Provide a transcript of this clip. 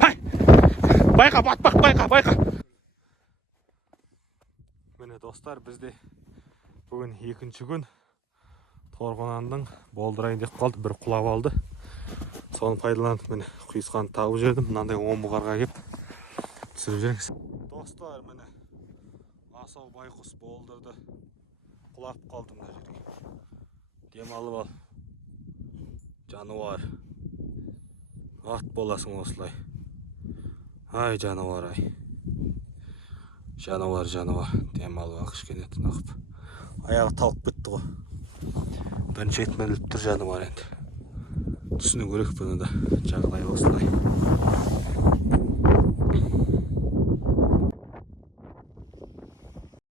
Hay! Bayqa, batbaq, bayqa. Mene dostlar, bizde bugün ikinci gün Torғанандың болдырайын деп қалды, бір құлап алды. Соны пайдаланып, міне құйысқанды тауып жердім. Мынандай омбығарға кеп түсіріп жүріңіз. Достар, міне асау байқұс болдырды. Құлап қалды мына жерге. Демалып ал. Жануар. Ат боласың осылай. Ай, жануар, ай. Жануар. Демалып ал кішкене тынығып. Аяғы талып кетті ғой. Бірінші етмеліп тұр жануар енді. Түсіну керек бұны да. Жағдай осылай.